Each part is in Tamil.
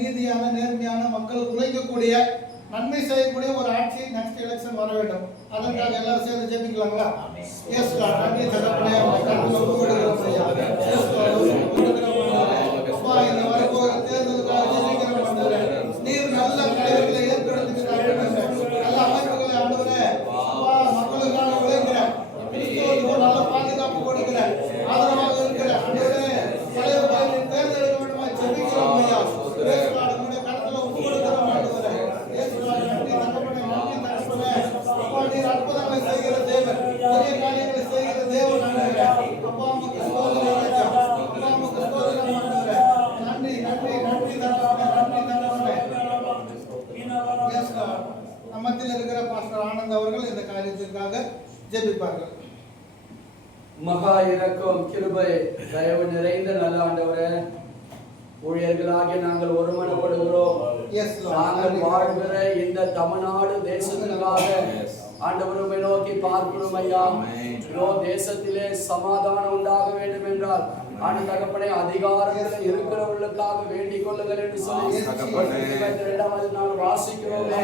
நீதியான நேர்மையான மக்கள் உழைக்கக்கூடிய நன்மை செய்யக்கூடிய ஒரு ஆட்சி நெக்ஸ்ட் எலெக்ஷன் வர வேண்டும். அதற்காக எல்லாரும் சேர்ந்து ஜெபிக்கலாங்களா? S Lord. நன்றி தகப்பனே, கர்த்தர் ஒப்பு கொடுக்கிறோம் ஐயா. Yes Lord. அப்பா, இந்த வரப்போகிற தேர்தலுக்காக ஜெபிக்கிறோம் ஆண்டவரே. நீர் நல்ல தலைவர்களை ஏற்படுத்துகிறார். நல்ல அமைப்புகளை ஆண்டவரே, அப்பா மக்களுக்காக உழைக்கிற கிறிஸ்துவுக்கு நல்ல பாதுகாப்பு கொடுக்கிற ஆதரவாக இருக்கிற ஆண்டவரே தலைவர்களை தேர்ந்தெடுக்க வேண்டுமா ஜெபிக்கிறோம் ஐயா. Yes Lord. உங்களுடைய கரத்துல ஒப்பு கொடுக்கிறோம் ஆண்டவரே. Yes Lord. நன்றி தகப்பனே, நன்றி தகப்பனே. அப்பா, நீர் அற்புதங்களை செய்கிற தேவன், பெரிய காரியங்களை செய்கிற தேவன் ஆண்டவரே. அப்பா உமக்கு ஸ்தோத்திரம் ஐயா. அப்பா உமக்கு ஸ்தோத்திரம் ஆண்டவரே. நன்றி நன்றி நன்றி தகப்பனே, நன்றி தகப்பனே. S Lord. நம்மத்தில் இருக்கிற பாஸ்டர் ஆனந்த் அவர்கள் இந்த காரியத்திற்காக ஜெபிப்பார்கள். மகா இரக்கம், கிருபை, தயவு நிறைந்த நல்ல ஆண்டவரே, ஊழியர்களாகிய நாங்கள் ஒருமனப்படுகிறோம். நாங்கள் வாழ்கிற இந்த தமிழ்நாடு தேசத்திற்காக ஆண்டவரை நோக்கி பார்க்கிறோம் ஐயா. தேசத்திலே சமாதானம் உண்டாக வேண்டும் என்றால் ஆண்டு தகப்பனே அதிகாரத்தில் இருக்கிறவர்களுக்காக வேண்டிக் கொள்ளுங்கள் என்று சொல்லி 2வது நாள் வாசிக்கிறோமே.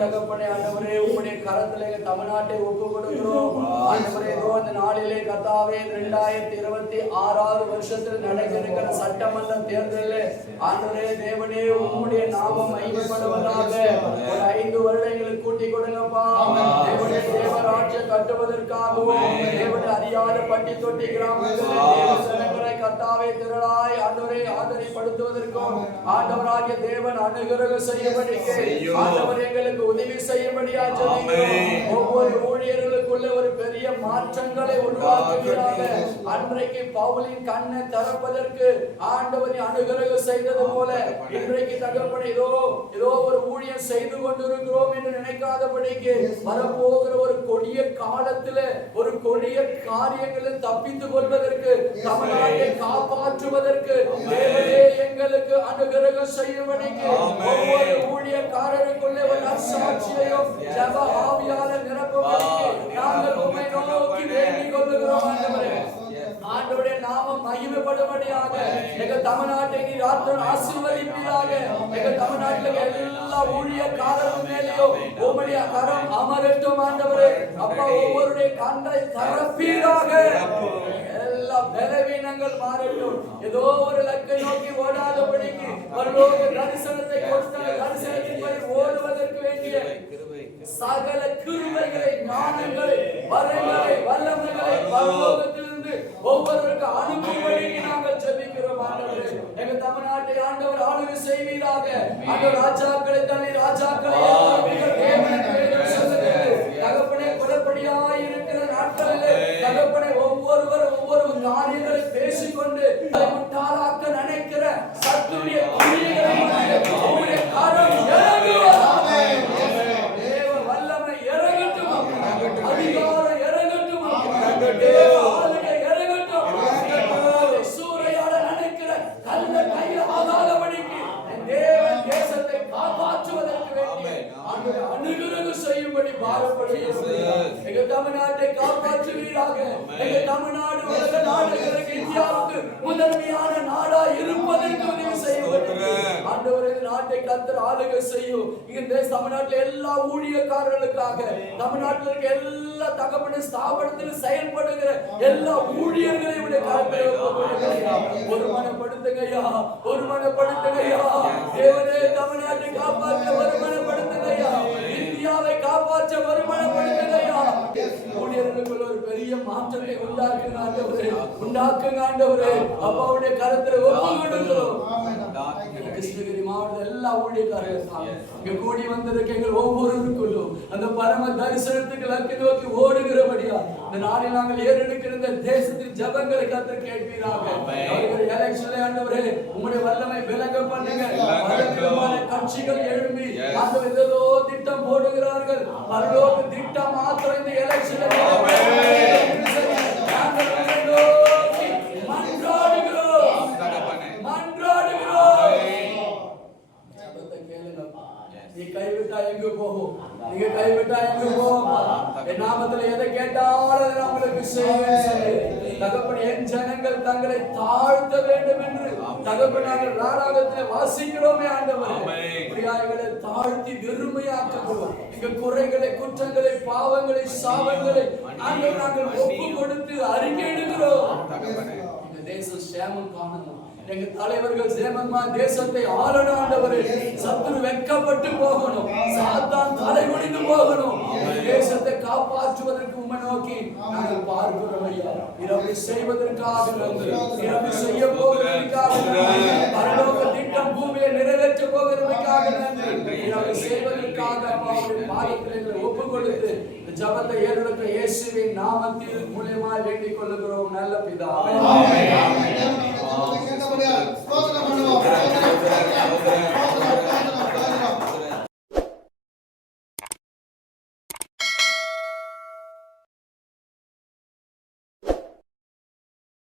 தகப்பனே ஆண்டவரே, உம்முடைய கரத்திலே தமிழ்நாட்டை ஒப்பு கொடுக்கிறோம் ஆண்டவரே. இந்த நாளிலே கர்த்தாவே 2026 வருஷத்தில் நடக்கிற சட்டமன்ற தேர்தலில் ஆண்டவரே தேவனே, உம்முடைய நாமம் மகிமைப்படுவதாக ஒரு 5 வருடங்களுக்கு கூட்டிக் கொடுங்கப்பா. தேவனே, தேவராட்சியை கட்டுவதற்காகவும் தேவனை அறியாத பட்டி தொட்டி கிராமங்களில் கர்த்தாவே திரளாய் ஆண்டவரை ஆதரிப்படுத்துவதற்கும் ஆண்டவராகிய தேவன் அனுகிரகம் செய்யும்படிக்கு ஆண்டவர் எங்களுக்கு உதவி செய்யும்படியா ஜெபிக்கிறோம். ஒவ்வொரு ஊழியர்களுக்குள்ள ஒரு பெரிய மாற்றங்களை உருவாக்குகிறாங்க. அன்றைக்கு பவுலின் கண்ணை திறப்பதற்கு ஆண்டவரை அனுகிரகம் செய்தது போல இன்றைக்கு தகப்பனே ஏதோ ஒரு ஊழியம் செய்து கொண்டிருக்கிறோம் என்று நினைக்காதபடிக்கு வரப்போகிற ஒரு கொடிய காலத்தில் ஒரு கொடிய காரியங்களில் தப்பித்துக் கொள்வதற்கு தமிழ்நாட்டை காப்பாற்றுவதற்கு தேவனே எங்களுக்கு அனுகிரகம் செய்யும்படிக்கு ஒவ்வொரு ஊழியக்காரருக்குள்ளே ஒரு நற்சாட்சியையும் ஜெப ஆவியால நிரப்பும்படிக்கு நாங்கள் உம்மை நோக்கி வேண்டிக் கொள்கிறோம் ஆண்டவரே. ஆண்டவருடைய நாமம் மகிமைப்படும்படியாக எங்கள் தமிழ்நாட்டை நீர் ஆசீர்வதிப்பீராக. எங்கள் தமிழ்நாட்டில் எல்லா ஊழியக்காரர்கள் மேலேயும் உம்முடைய கரம் அமரட்டும் ஆண்டவரே. அப்பா, ஒவ்வொருடைய கண்ணை திறப்பீராக. எல்லா பலவீனங்கள் மாறட்டும். ஏதோ ஒரு லக்கை நோக்கி ஓடாதபடிக்கு பரலோக தரிசனத்தை கொடுத்த தரிசனத்தின்படி ஓடுவதற்கு வேண்டிய சகல கிருபைகளை, ஞானங்களை, வரங்களை, வல்லமைகளை பரலோகத்திலிருந்து ஒவ்வொருவருக்கு அனுப்பும்படி நாங்கள் ஜெபிக்கிறோம் ஆண்டவரே. எங்க தமிழ்நாட்டை ஆண்டவர் ஆளுகை செய்வீராக. ஆண்டவர் ராஜாக்களை தள்ளி ராஜாக்களை தகப்பனே குலப்படியாய் இருக்கிற நாட்களிலே தகப்பனே ஒவ்வொருவரும் ஒவ்வொரு காரியங்களை பேசிக்கொண்டு முட்டாளாக்க நினைக்கிற சத்துடைய கிரியைகளை உம்முடைய கரம் இறங்குவதாக. தேவ வல்லமை இறங்கட்டும், அதிகாரம் இறங்கட்டும், ஆளுகை இறங்கட்டும். சூறையாட நினைக்கிற கல்ல கையில் ஆகாதபடிக்கு தேவன் தேசத்தை காப்பாற்றுவதற்கு வேண்டி அனுகிரகம் செய்யும்படி பாரப்படுகிறது. எங்க தமிழ்நாட்டை காப்பாற்றுவீராக. எங்க தமிழ்நாடு உலக நாடுகளுக்கு இந்தியாவுக்கு முதன்மையான நாடா இருப்பதற்கு உதவி செய்யும்படி ஆண்டவரே நாட்டை கர்த்தர் ஆளுகை செய்யும். இந்த தமிழ்நாட்டில் எல்லா ஊழியக்காரர்களுக்காக, தமிழ்நாட்டில் இருக்க எல்லா தகப்பன ஸ்தாபனத்தில் செயல்படுகிற எல்லா ஊழியர்களையும் ஒருமனப்படுத்துங்கய்யா, ஒருமனப்படுத்துங்கய்யா. தேவனே தமிழ்நாட்டை காப்பாற்ற ஒருமனப்படுத்துங்கய்யா. இந்தியாவை காப்பாற்ற ஒருமனப்படுத்துங்கய்யா. ஊழியர்களுக்குள்ள ஒரு பெரிய மாற்றத்தை உண்டாக்குங்க ஆண்டவரே, உண்டாக்குங்க ஆண்டவரே. அப்பாவுடைய கரத்தில் ஒப்பு கொடுக்கிறோம். கிருஷ்ணகிரி மாவட்ட எல்லா ஊழியக்காரர்கள் இங்க கூடி வந்திருக்க எங்கள் ஒவ்வொருவருக்குள்ளும் அந்த பரம தரிசனத்துக்கு லக்கை நோக்கி ஓடுகிறபடியா இந்த நாளில் நாங்கள் ஏறெடுக்கிற இந்த தேசத்தின் ஜெபங்களை கர்த்தர் கேட்பீராக. எலெக்ஷன்ல ஆண்டவரே உம்முடைய வல்லமை விளங்க பண்ணுங்க. பலவிதமான கட்சிகள் எழும்பி ஆண்டவர் ஏதோ திட்டம் போடுகிறார்கள். பரலோக திட்டம் மாத்திரம் இந்த எலெக்ஷன்ல நீ கைவிட்டா எங்க போகும்? நீங்க கைவிட்டா எங்க போகும்? என் நாமத்துல எதை கேட்டாலும் உங்களுக்கு செய்வேன். தகப்பனே என் ஜனங்கள் தங்களை தாழ்த்த வேண்டும் என்று தகப்பனே நாங்கள் நாடகத்தில் வாசிக்கிறோமே ஆண்டவரே. எங்களை தாழ்த்தி வெறுமையாக்குகிறோம். எங்க குறைகளை, குற்றங்களை, பாவங்களை, சாபங்களை ஆண்டவர் நாங்கள் ஒப்பு கொடுத்து அறிக்கையிடுகிறோம். எங்க தேசம் சேமம் காணணும். எங்க தலைவர்கள் சேமமா தேசத்தை ஆளணும் ஆண்டவரே. சத்துரு வெட்கப்பட்டு போகணும். சாத்தான் தலை குனிந்து போகணும். தேசத்தை காப்பாற்றுவதற்கு உம்மை நோக்கி நாங்கள் பார்க்கிறோம் ஐயா. இரவு செய்வதற்காக நன்றி. இரவு செய்ய போகிறதற்காக நன்றி. பரலோக திட்டம் பூமியை நிறைவேற்ற போகிறதற்காக நன்றி. இரவு செய்வதற்காக அம்மாவுடைய பாதத்தில் எங்களை ஒப்பு கொடுத்து ஜபத்தை ஏறெடுக்க இயேசுவின் நாமத்தில் மூலமாய் வேண்டிக் கொள்ளுகிறோம் நல்ல பிதாவே.